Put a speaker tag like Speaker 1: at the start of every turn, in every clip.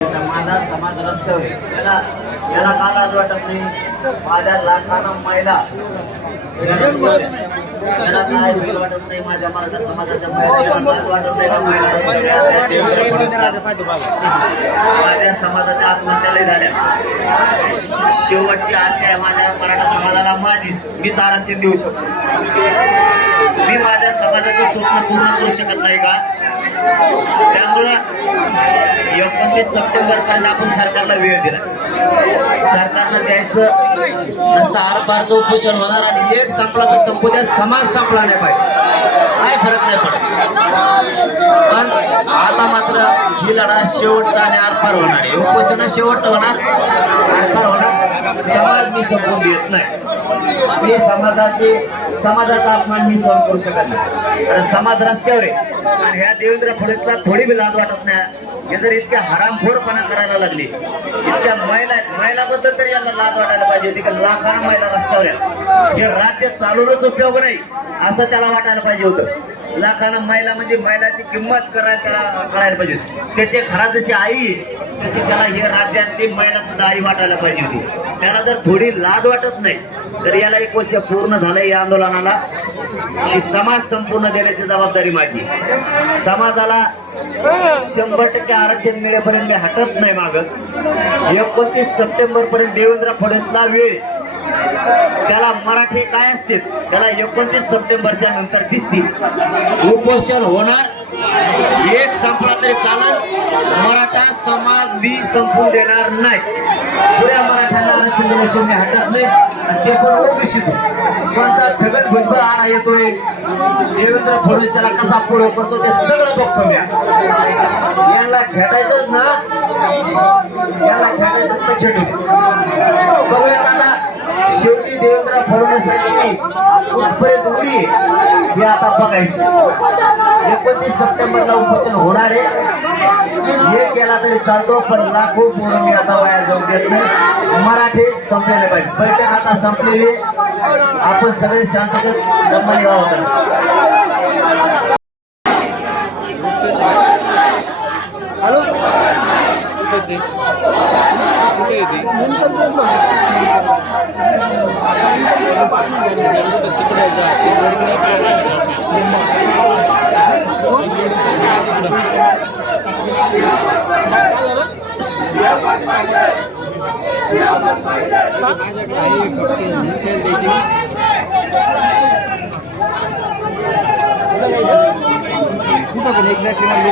Speaker 1: माझा समाज रस्त्यावर आहे. याला याला का लाज वाटत नाही माझ्या लाखानं महिला. काय वाटत नाही माझ्या मराठा समाजाच्या महिला लाज वाटत नाही का महिला. माझ्या समाजाच्या आत्महत्या झाल्या. शेवटची आशा आहे माझ्या मराठा समाजाला माझीच. मीच आरक्षण देऊ शकतो. मी माझ्या समाजाचं स्वप्न पूर्ण करू शकत नाही का? त्यामुळं एकोणतीस सप्टेंबर पर्यंत आपण सरकारला वेळ दिला. सरकारनं द्यायचं नसतं आरपारचं उपोषण होणार आणि एक संपला तर संपू द्या समाज संपला नाही पाहिजे. काय फरक नाही पडत. पण आता मात्र ही लढा शेवटचा आणि आरपार होणार आहे. उपोषण शेवटचं होणार आरपार होणार. समाज मी संपून देत नाही. मी समाजाचे समाजाचा अपमान मी सहन करू शकत नाही. कारण समाज रस्त्यावर आहे. आणि ह्या देवेंद्र फडणवीसला थोडी बी लाज वाटत नाही. हे जर इतक्या हरामखोरपणा करायला लागले इतक्या महिला आहेत महिलाबद्दल तरी यांना लाज वाटायला पाहिजे होती की लाखांना महिला रस्त्यावर हे राज्य चालवूनच उपयोग नाही असं त्याला वाटायला पाहिजे होतं. लाखांना महिला म्हणजे महिलाची किंमत करायला त्याला कळायला पाहिजे होती. त्याचे खरा जशी आई तशी त्याला हे राज्यातली महिला सुद्धा आई वाटायला पाहिजे होती. त्याला जर थोडी लाज वाटत नाही तर याला एक वर्ष पूर्ण झालं या आंदोलनाला. ही समाज संपूर्ण देण्याची जबाबदारी माझी. समाजाला शंभर टक्के आरक्षण मिळेपर्यंत मी हटत नाही मागत एकोणतीस सप्टेंबर पर्यंत देवेंद्र फडणवीसला वेळ. त्याला मराठी काय असते त्याला एकोणतीस सप्टेंबरच्या नंतर दिसतील. उपोषण होणार. एक संपला तरी चालत मराठा समाज मी संपून देणार नाही. पुऱ्या मराठ्यांना आरक्षण दिल्याशिवाय मी हटत नाही आणि ते पण ओबीसीत कोणता छगन भुजबळ आडा येतोय देवेंद्र फडणवीस त्याला कसा पुढे करतो ते सगळं बघतो मी. यांना खेटायचंच ना? याला खेटायचंच तर खेटू दे. बघूयात आता शेवटी देवेंद्र फडणवीसांनी कुठपर्यंत उडी हे आता बघायची. एकोणतीस सप्टेंबरला उपोषण होणार आहे. हे केला तरी चालतो पण लाखो पोरं मी आता वाया जाऊन देत नाही. मराठी संपले नाही पाहिजे. बैठक आता संपलेली आहे. आपण सगळे शांततेत दमाने गावाकडे
Speaker 2: कुठं पण एक्झॅक्टली मला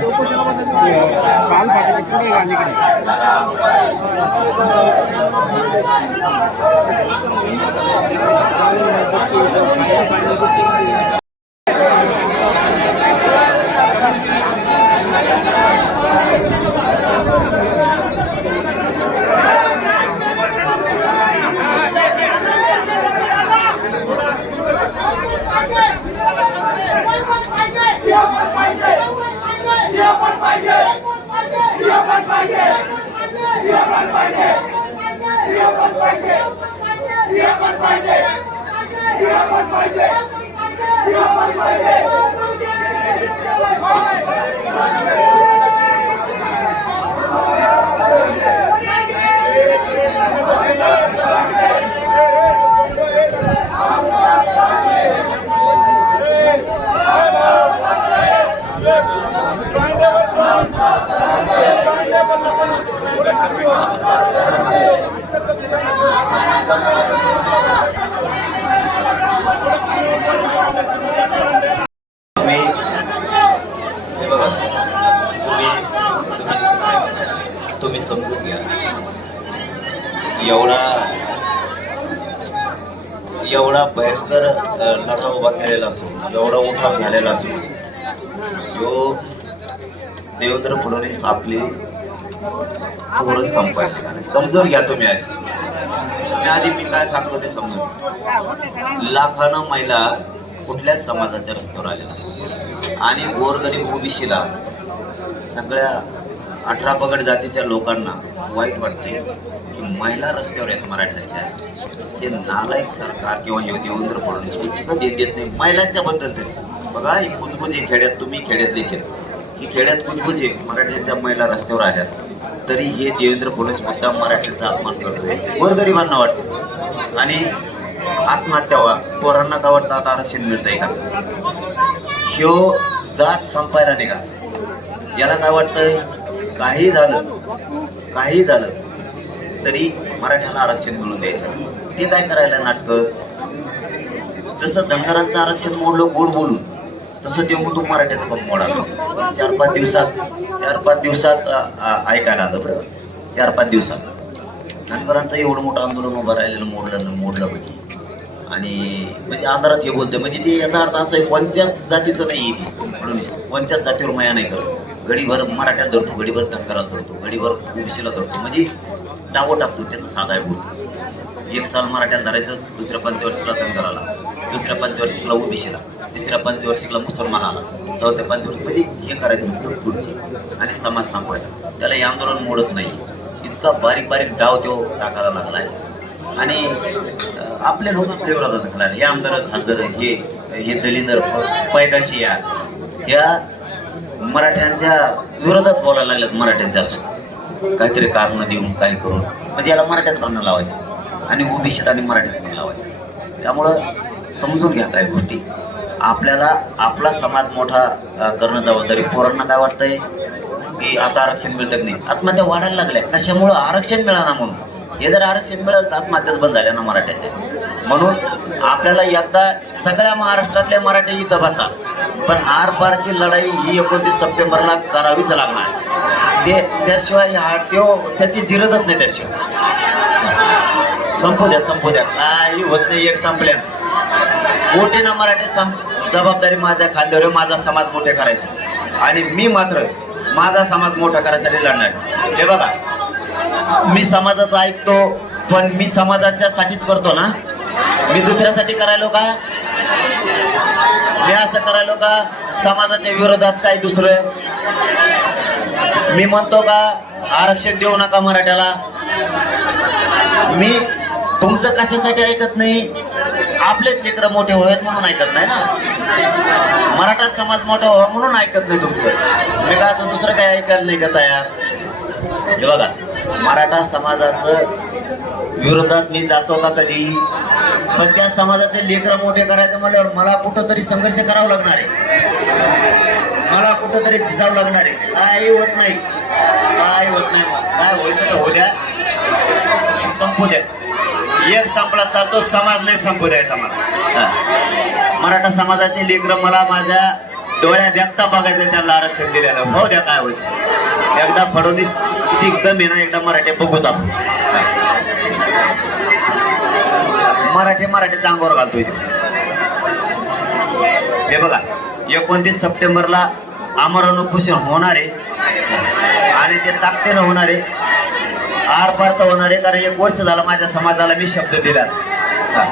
Speaker 2: लोकेशन कसं सांगितलं पाल फाटाच्या पुढे गाणीकडे
Speaker 1: मी हे बघा, तुम्ही तुम्ही तुम्ही समजून घ्या. एवढा एवढा भयंकर लढा उभा केलेला असो एवढा उठाव झालेला असो जो देवेंद्र फडणवीस आपली पोरं संपायला समजून घ्या तुम्ही आधी. मी आधी मी काय सांगतो ते समजून लाखानं महिला कुठल्याच समाजाच्या रस्त्यावर आलेल्या असतात. आणि गोरगरीब ओबीसीला सगळ्या अठरा पगड जातीच्या लोकांना वाईट वाटते की महिला रस्त्यावर आहेत मराठ्यांच्या. हे नालायक सरकार किंवा हे देवेंद्र फडणवीस याची देत देत नाही. महिलांच्या बद्दल तरी. बघा ही कुजबुजे खेड्यात तुम्ही खेड्यात आहेत की खेड्यात कुजबुजे मराठ्यांच्या महिला रस्त्यावर आल्यात. तरी हे देवेंद्र फडणवीस मुद्दा मराठ्यांचा अपमान करतो गोरगरिबांना वाटतं. आणि आत्महत्या व्हा पोरांना का वाटतं? आता आरक्षण मिळतंय का? ह्यो जात संपायला निघा. याला काय वाटतंय? काही झालं काही झालं तरी मराठ्याला आरक्षण मिळून द्यायचं. ते काय करायला नाटकं? जसं धनगरांचं आरक्षण मोडलं गोड बोलून तसं ते मग तू मराठ्याचं पण मोडालं चार पाच दिवसात चार पाच दिवसात ऐकायला आलं बरं. चार पाच दिवसात. धनगरांचं एवढं मोठं आंदोलन उभं राहिलेलं मोडलं मोडलं म्हणजे आणि म्हणजे आंध्रात हे बोलतोय म्हणजे ते याचा अर्थ असा आहे पंचायत जातीचं नाही आहे ते. जातीवर माया नाही करत. गडीभर मराठ्यात धरतो गडीभर धनगराला धरतो गडीभर ओबीसीला धरतो. म्हणजे डावं टाकतो त्याचं साधा आहे बोलतो एक साल मराठ्याला धरायचं दुसऱ्या पंचवर्षीला धनगराला दुसऱ्या पंचवर्षीला ओबीसीला. तिसऱ्या पंचवर्षीला मुसलमानाला चौथ्या पंचवर्षिक म्हणजे हे करायचं फक्त पुढची. आणि समाज सांभाळायचा. त्याला हे आंदोलन मोडत नाही इतका बारीक बारीक डाव तो टाकायला लागलाय. आणि आपल्या आपले लोक आपल्या विरोधात हे आमदार खासदार हे हे दलिंदर पैदाशी या. ह्या मराठ्यांच्या विरोधात बोलायला लागल्यात मराठ्यांच्या असून काहीतरी कारण देऊन काही करून. म्हणजे याला मराठ्यात भांडणं लावायचं. आणि ओबीसीत आणि मराठीत भांडणं लावायचं. त्यामुळं समजून घ्या काही गोष्टी. आपल्याला आपला समाज मोठा करणं जबाबदारी. पोरांना काय वाटतंय? की आता आरक्षण मिळतं की नाही? आत्महत्या वाढायला लागल्या. कशामुळं? आरक्षण मिळाना म्हणून. हे जर आरक्षण मिळत आत्महत्याच बंद झाल्या ना मराठ्याचे. म्हणून आपल्याला एकदा सगळ्या महाराष्ट्रातल्या मराठी इथं बसा. पण आरपारची लढाई ही एकोणतीस सप्टेंबरला करावीच लागणार. ते त्याशिवाय हा त्यो त्याची जिरतच नाही त्याशिवाय. संपू द्या संपू द्या. काही होत नाही एक संपल्या मोठे ना मराठी संप जबाबदारी माझ्या खांद्यावर माझा समाज मोठे करायचे. आणि मी मात्र माझा समाज मोठा करायसाठी लढणार हे बघा मी समाजाचं ऐकतो पण मी समाजाच्या साठीच करतो ना? मी दुसऱ्यासाठी करायलो का? मी असं करायलो का? समाजाच्या विरोधात काय दुसरं? मी म्हणतो का आरक्षण देऊ नका मराठ्याला? मी तुमचं कशासाठी ऐकत नाही? आपलेच लेकरं मोठे व्हावेत म्हणून ऐकत नाही ना? मराठा समाज मोठा व्हावा म्हणून ऐकत नाही तुमचं. मी काय असं दुसरं काय ऐकायला नाही का तयार? हे बघा मराठा समाजाचं विरोधात मी जातो का कधी? पण त्या समाजाचे लेकरं मोठे करायचं म्हणल्यावर मला कुठंतरी संघर्ष करावा लागणार आहे. मला कुठंतरी झिजावं लागणार आहे. काही होत नाही. काय होत नाही. काय व्हायचं तर होऊ द्या. संपू द्या. एक संपला तो समाज नाही संपू द्यायचा मला मराठा समाजाचे लेकर मला माझ्या डोळ्या देखता बघायचं त्यांना आरक्षण दिलेलं. हो द्या काय होईल. एकदा फडणवीस किती एकदम आहे ना एकदा मराठी बघूच आपण. मराठी मराठीचा अंगावर घालतोय हे बघा एकोणतीस सप्टेंबरला आमरण उपोषण होणार आहे. आणि ते ताकदीनं होणार आहे. आर पारचं होणार आहे कारण एक वर्ष झालं माझ्या समाजाला मी शब्द दिला.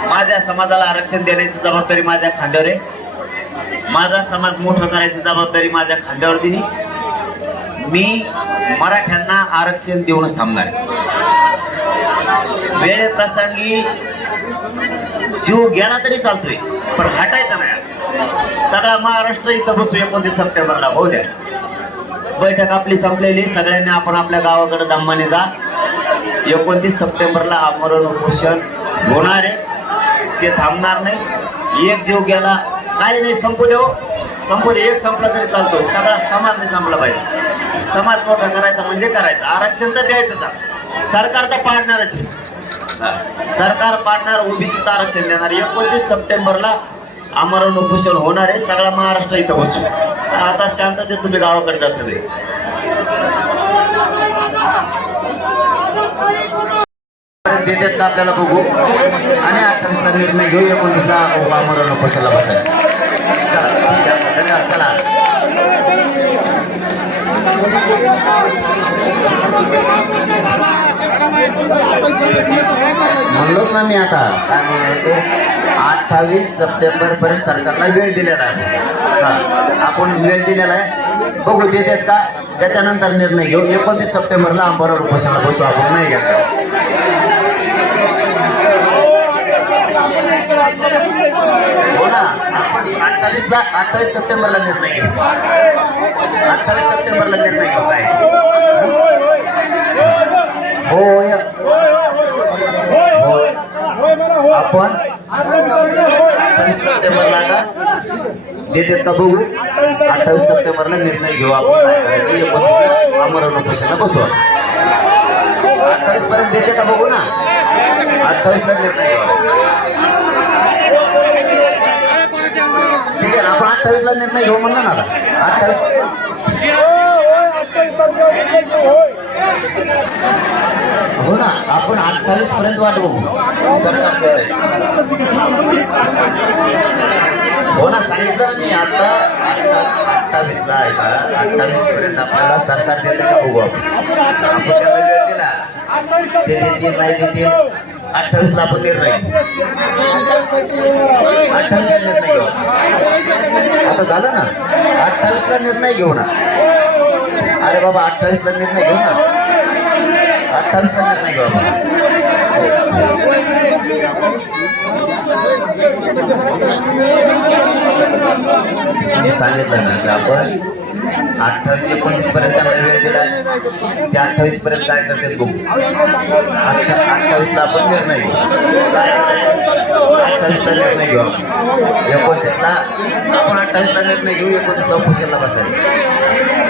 Speaker 1: माझ्या समाजाला आरक्षण देण्याची जबाबदारी माझ्या खांद्यावर आहे. माझा समाज मोठा करायची जबाबदारी माझ्या खांद्यावर दिली. मी मराठ्यांना आरक्षण देऊनच थांबणार वेळ प्रसंगी जीव गेला तरी चालतोय पण हटायचा नाही सगळा महाराष्ट्र इथं बसू एकोणतीस सप्टेंबरला होऊ द्या. बैठक आपली संपलेली सगळ्यांनी आपण आपल्या गावाकडे दम्माने जा. एकोणतीस सप्टेंबरला आमरण उपोषण होणार आहे. ते थांबणार नाही. एक जीव गेला काही नाही संपू देऊ हो. संपू दे एक संपला तरी चालतो. सगळा समाज नाही संपला पाहिजे. समाज मोठा करायचा म्हणजे करायचा. आरक्षण तर द्यायचं सरकार तर पाडणारच आहे. सरकार पाडणार ओबीसीचं आरक्षण देणार. एकोणतीस सप्टेंबरला आमरण उपोषण होणार आहे. सगळा महाराष्ट्र इथं बसू आता शांततेत तुम्ही गावाकडे जास्त देतात आपल्याला बघू. आणि अठ्ठावीसला निर्णय घेऊ. एकोणतीसला आमरण उपोषणाला बसायचं चला धन्यवाद. चला. म्हणलोच ना मी आता. काय म्हणते अठ्ठावीस सप्टेंबर पर्यंत सरकारला वेळ दिलेला आहे. आपण वेळ दिलेला आहे. बघू देतात का? त्याच्यानंतर निर्णय घेऊ. एकोणतीस सप्टेंबरला अंबारावर उपोषणाला बसू आपण. नाही घेतला ना आपण अठ्ठावीसला अठ्ठावीस सप्टेंबरला निर्णय घेऊ. अठ्ठावीस सप्टेंबरला निर्णय घेऊ काय? हो, हो? आपण अठ्ठावीस सप्टेंबरला देते देतात का बघू. अठ्ठावीस सप्टेंबरला निर्णय घेऊ आपण. काय करायचं? एकोणतीसला बसू अठ्ठावीस पर्यंत देते का बघू ना? अठ्ठावीसला निर्णय घेऊ. आहे अठ्ठावीसला निर्णय घेऊ म्हणलं ना आता. अठ्ठावीस. हो ना आपण अठ्ठावीस पर्यंत वाट बघू. सरकार हो ना सांगितलं ना मी आता अठ्ठावीस ला आहे का? अठ्ठावीस पर्यंत आपल्याला सरकार देते का बघू आपण. आपण त्याला वेळ दिला. ते देतील नाही देतील. अठ्ठावीस ला आपण निर्णय अठ्ठावीस ला निर्णय घेऊ. आता झालं ना? अठ्ठावीस ला निर्णय घेऊ ना. अरे बाबा अठ्ठावीस ला निर्णय घेऊ ना. अठ्ठावीस ला निर्णय घेऊ आपण. मी सांगितलं ना की आपण अठ्ठावीस एकोणतीस पर्यंत त्यांना वेळ दिला ते अठ्ठावीस पर्यंत काय करतात बघू. अठ्ठा अठ्ठावीसला आपण निर्णय घेऊ. काय अठ्ठावीसला निर्णय घेऊ आपण. एकोणतीसला आपण अठ्ठावीसला निर्णय घेऊ एकोणतीसला उपोषणला बसायचं.